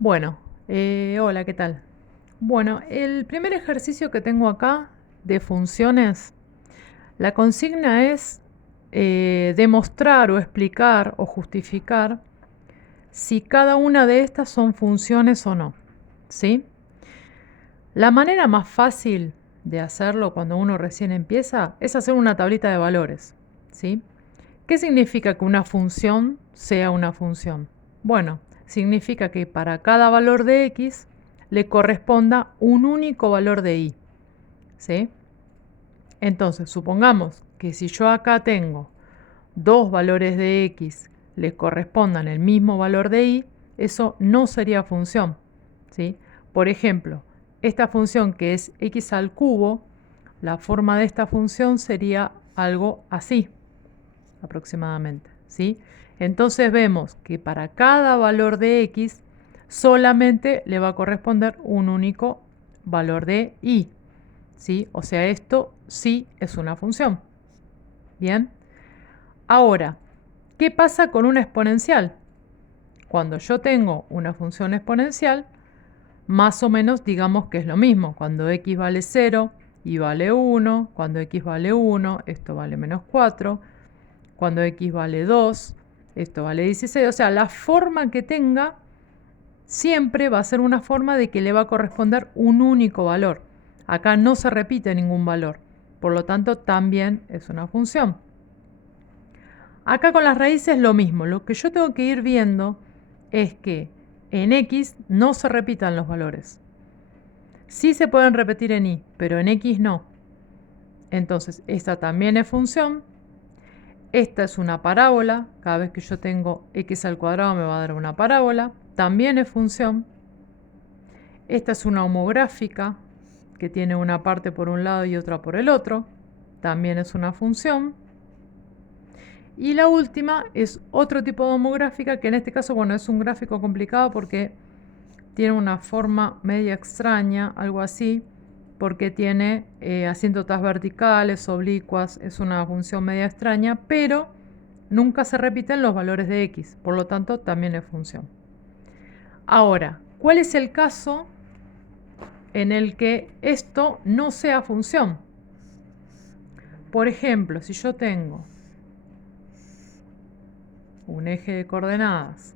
Bueno, hola, ¿qué tal? Bueno, el primer ejercicio que tengo acá de funciones, la consigna es demostrar o explicar o justificar si cada una de estas son funciones o no, ¿sí? La manera más fácil de hacerlo cuando uno recién empieza es hacer una tablita de valores, ¿sí? ¿Qué significa que una función sea una función? Bueno, significa que para cada valor de x le corresponda un único valor de y. ¿Sí? Entonces, supongamos que si yo acá tengo dos valores de x le correspondan el mismo valor de y, eso no sería función. ¿Sí? Por ejemplo, esta función que es x al cubo, la forma de esta función sería algo así aproximadamente, ¿sí? Entonces vemos que para cada valor de x solamente le va a corresponder un único valor de y, ¿sí? O sea, esto sí es una función. Bien. Ahora, ¿qué pasa con una exponencial? Cuando yo tengo una función exponencial, más o menos digamos que es lo mismo. Cuando x vale 0 y vale 1, cuando x vale 1, esto vale menos 4, cuando x vale 2, esto vale 16. O sea, la forma que tenga siempre va a ser una forma de que le va a corresponder un único valor. Acá no se repite ningún valor, por lo tanto también es una función. Acá con las raíces lo mismo. Lo que yo tengo que ir viendo es que en x no se repitan los valores. Sí se pueden repetir en y, pero en x no. Entonces, esta también es función. Esta es una parábola. Cada vez que yo tengo x al cuadrado me va a dar una parábola. También es función. Esta es una homográfica que tiene una parte por un lado y otra por el otro. También es una función. Y la última es otro tipo de homográfica que en este caso, bueno, es un gráfico complicado porque tiene una forma media extraña, algo así, porque tiene asíntotas verticales, oblicuas, es una función media extraña, pero nunca se repiten los valores de x, por lo tanto también es función. Ahora, ¿cuál es el caso en el que esto no sea función? Por ejemplo, si yo tengo un eje de coordenadas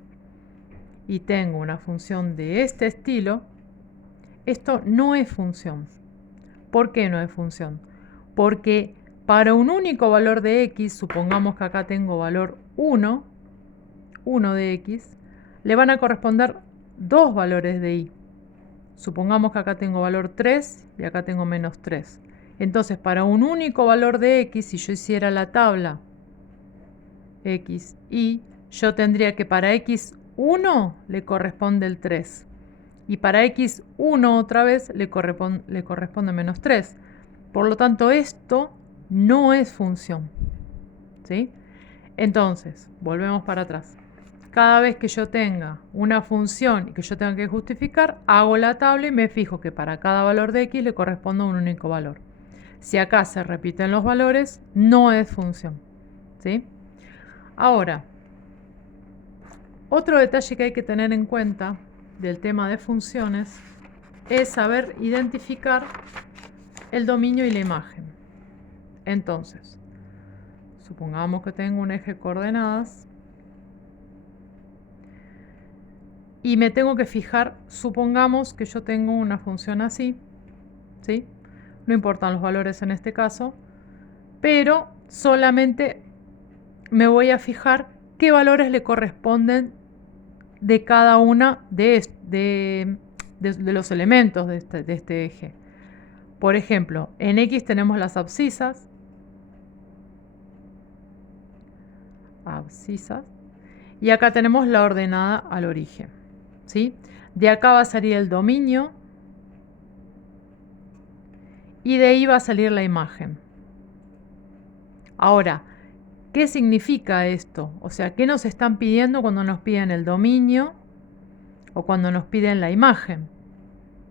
y tengo una función de este estilo, esto no es función. ¿Por qué no es función? Porque para un único valor de x, supongamos que acá tengo valor 1 de x, le van a corresponder dos valores de y. Supongamos que acá tengo valor 3 y acá tengo menos 3. Entonces, para un único valor de x, si yo hiciera la tabla x, y, yo tendría que para x1 le corresponde el 3. Y para x1 otra vez le corresponde menos 3. Por lo tanto, esto no es función. ¿Sí? Entonces, volvemos para atrás. Cada vez que yo tenga una función y que yo tenga que justificar, hago la tabla y me fijo que para cada valor de x le corresponde un único valor. Si acá se repiten los valores, no es función. ¿Sí? Ahora, otro detalle que hay que tener en cuenta del tema de funciones es saber identificar el dominio y la imagen. Entonces, supongamos que tengo un eje de coordenadas y me tengo que fijar, supongamos que yo tengo una función así, ¿sí? No importan los valores en este caso, pero solamente me voy a fijar qué valores le corresponden de cada una de los elementos de este eje. Por ejemplo, en X tenemos las abscisas, y acá tenemos la ordenada al origen. ¿Sí? De acá va a salir el dominio y de ahí va a salir la imagen. Ahora, ¿qué significa esto? O sea, ¿qué nos están pidiendo cuando nos piden el dominio o cuando nos piden la imagen?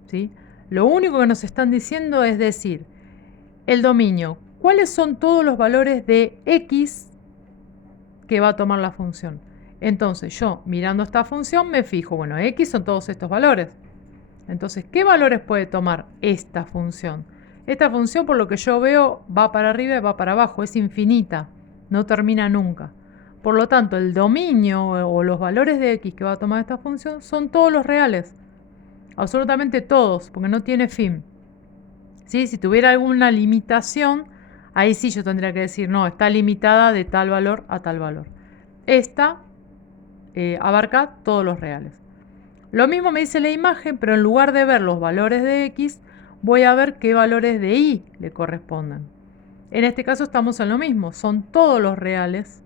¿Sí? Lo único que nos están diciendo es decir, el dominio, ¿cuáles son todos los valores de x que va a tomar la función? Entonces yo, mirando esta función, me fijo, bueno, x son todos estos valores. Entonces, ¿qué valores puede tomar esta función? Esta función, por lo que yo veo, va para arriba y va para abajo, es infinita, no termina nunca. Por lo tanto, el dominio o los valores de x que va a tomar esta función son todos los reales. Absolutamente todos, porque no tiene fin. ¿Sí? Si tuviera alguna limitación, ahí sí yo tendría que decir, no, está limitada de tal valor a tal valor. Esta abarca todos los reales. Lo mismo me dice la imagen, pero en lugar de ver los valores de x, voy a ver qué valores de y le corresponden. En este caso estamos en lo mismo, son todos los reales.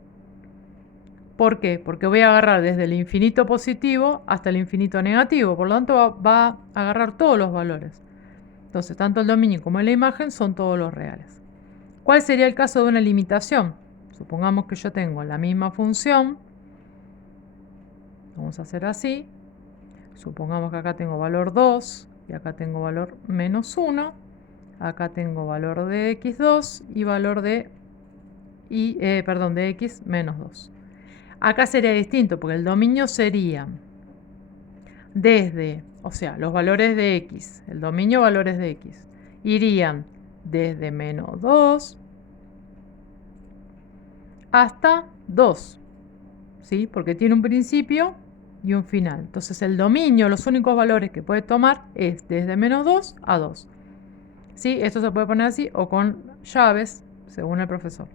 ¿Por qué? Porque voy a agarrar desde el infinito positivo hasta el infinito negativo, por lo tanto va a agarrar todos los valores. Entonces, tanto el dominio como la imagen son todos los reales. ¿Cuál sería el caso de una limitación? Supongamos que yo tengo la misma función. Vamos a hacer así. Supongamos que acá tengo valor 2 y acá tengo valor menos 1. Acá tengo valor de x2 y valor de x menos 2. Acá sería distinto porque el dominio sería desde, o sea, los valores de x, el dominio valores de x, irían desde menos 2 hasta 2, ¿sí? Porque tiene un principio y un final. Entonces el dominio, los únicos valores que puede tomar es desde menos 2 a 2. ¿Sí? Esto se puede poner así o con llaves, según el profesor.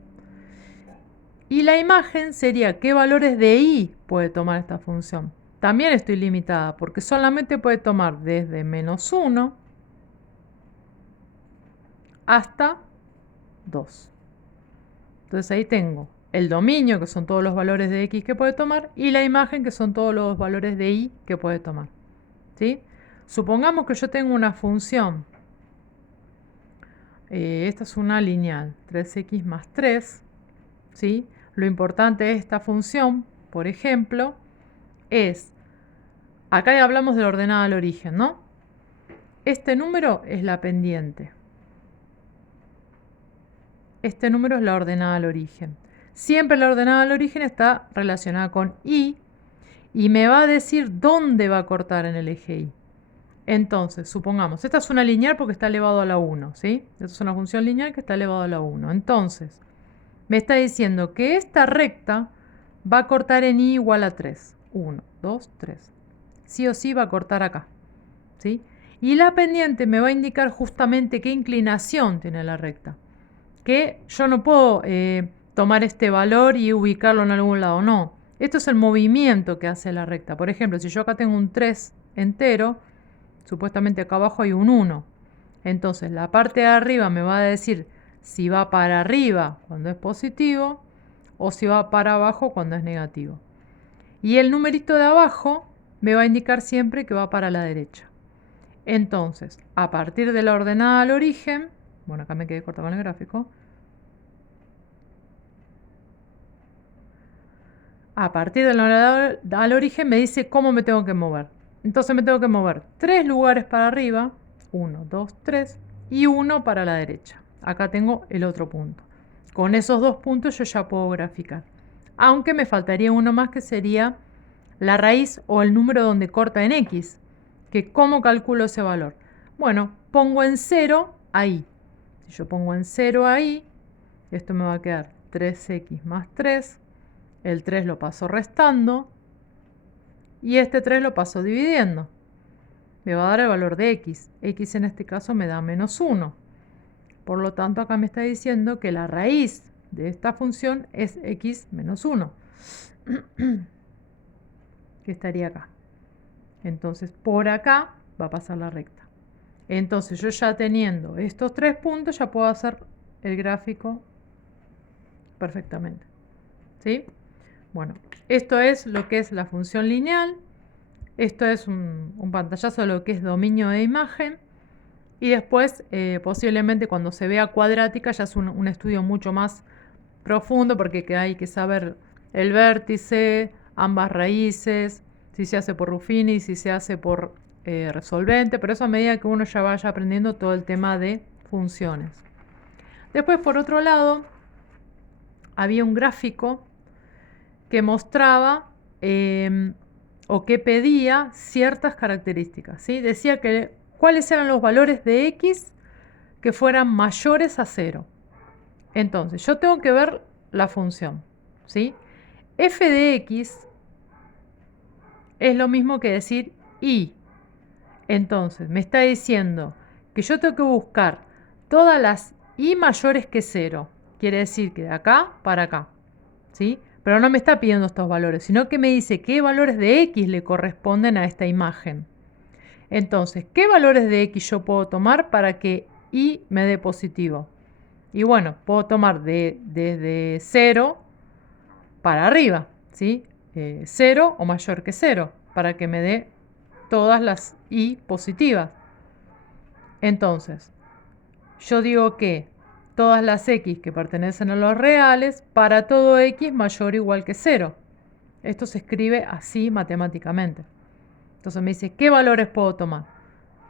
Y la imagen sería qué valores de y puede tomar esta función. También estoy limitada porque solamente puede tomar desde menos 1 hasta 2. Entonces ahí tengo el dominio, que son todos los valores de x que puede tomar, y la imagen, que son todos los valores de y que puede tomar. ¿Sí? Supongamos que yo tengo una función. Esta es una lineal, 3x más 3. ¿Sí? Lo importante de esta función, por ejemplo, es, acá ya hablamos de la ordenada al origen, ¿no? Este número es la pendiente. Este número es la ordenada al origen. Siempre la ordenada al origen está relacionada con y me va a decir dónde va a cortar en el eje y. Entonces, supongamos, esta es una lineal porque está elevado a la 1, ¿sí? Esta es una función lineal que está elevado a la 1. Entonces, me está diciendo que esta recta va a cortar en y igual a 3. 1, 2, 3. Sí o sí va a cortar acá, ¿sí? Y la pendiente me va a indicar justamente qué inclinación tiene la recta. Que yo no puedo tomar este valor y ubicarlo en algún lado, no. Esto es el movimiento que hace la recta. Por ejemplo, si yo acá tengo un 3 entero, supuestamente acá abajo hay un 1. Entonces la parte de arriba me va a decir si va para arriba cuando es positivo o si va para abajo cuando es negativo. Y el numerito de abajo me va a indicar siempre que va para la derecha. Entonces, a partir de la ordenada al origen, bueno, acá me quedé corta con el gráfico. A partir de la ordenada al origen me dice cómo me tengo que mover. Entonces me tengo que mover 3 lugares para arriba, 1, 2, 3, y 1 para la derecha. Acá tengo el otro punto. Con esos dos puntos yo ya puedo graficar. Aunque me faltaría uno más, que sería la raíz o el número donde corta en x. Que ¿cómo calculo ese valor? Bueno, pongo en 0 ahí. Si yo pongo en 0 ahí, esto me va a quedar 3x más 3. El 3 lo paso restando. Y este 3 lo paso dividiendo. Me va a dar el valor de x. X en este caso me da menos 1. Por lo tanto, acá me está diciendo que la raíz de esta función es x menos 1. Que estaría acá. Entonces, por acá va a pasar la recta. Entonces, yo ya teniendo estos 3 puntos, ya puedo hacer el gráfico perfectamente. ¿Sí? Bueno, esto es lo que es la función lineal. Esto es un pantallazo de lo que es dominio de imagen. Y después, posiblemente cuando se vea cuadrática, ya es un estudio mucho más profundo, porque hay que saber el vértice, ambas raíces, si se hace por Ruffini, si se hace por resolvente, pero eso a medida que uno ya vaya aprendiendo todo el tema de funciones. Después, por otro lado, había un gráfico que mostraba o que pedía ciertas características, ¿sí? Decía que cuáles eran los valores de x que fueran mayores a 0. Entonces, yo tengo que ver la función, ¿sí? F de x es lo mismo que decir y. Entonces, me está diciendo que yo tengo que buscar todas las y mayores que 0. Quiere decir que de acá para acá, ¿sí? Pero no me está pidiendo estos valores, sino que me dice qué valores de x le corresponden a esta imagen. Entonces, ¿qué valores de x yo puedo tomar para que y me dé positivo? Y bueno, puedo tomar desde 0 para arriba, ¿sí? 0 o mayor que 0, para que me dé todas las y positivas. Entonces, yo digo que todas las x que pertenecen a los reales, para todo x mayor o igual que 0. Esto se escribe así matemáticamente. Entonces me dice, ¿qué valores puedo tomar?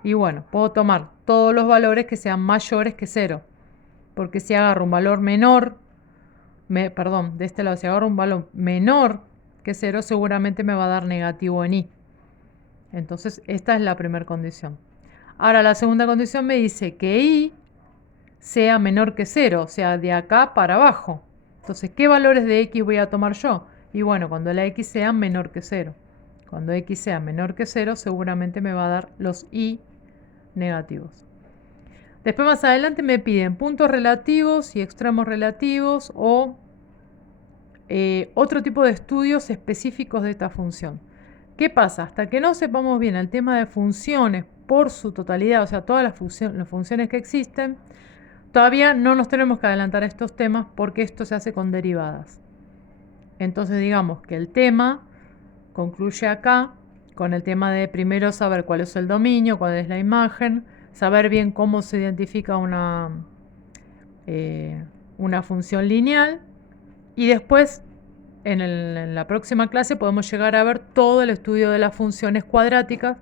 Y bueno, puedo tomar todos los valores que sean mayores que 0. Porque si agarro un valor menor, de este lado, si agarro un valor menor que 0, seguramente me va a dar negativo en y. Entonces, esta es la primera condición. Ahora, la segunda condición me dice que y sea menor que 0, o sea, de acá para abajo. Entonces, ¿qué valores de x voy a tomar yo? Y bueno, cuando la x sea menor que 0. Cuando x sea menor que 0, seguramente me va a dar los y negativos. Después más adelante me piden puntos relativos y extremos relativos o otro tipo de estudios específicos de esta función. ¿Qué pasa? Hasta que no sepamos bien el tema de funciones por su totalidad, o sea, todas las funciones que existen, todavía no nos tenemos que adelantar a estos temas porque esto se hace con derivadas. Entonces digamos que el tema concluye acá con el tema de primero saber cuál es el dominio, cuál es la imagen, saber bien cómo se identifica una función lineal y después en la próxima clase podemos llegar a ver todo el estudio de las funciones cuadráticas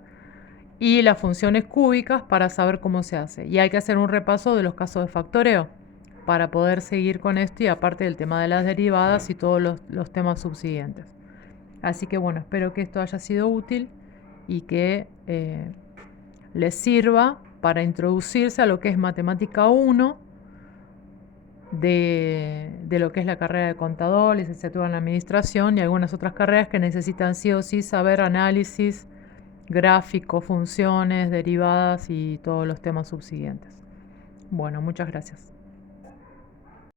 y las funciones cúbicas para saber cómo se hace. Y hay que hacer un repaso de los casos de factoreo para poder seguir con esto y aparte del tema de las derivadas y todos los temas subsiguientes. Así que bueno, espero que esto haya sido útil y que les sirva para introducirse a lo que es matemática 1 de lo que es la carrera de contador, licenciatura en administración y algunas otras carreras que necesitan sí o sí saber análisis, gráfico, funciones, derivadas y todos los temas subsiguientes. Bueno, muchas gracias.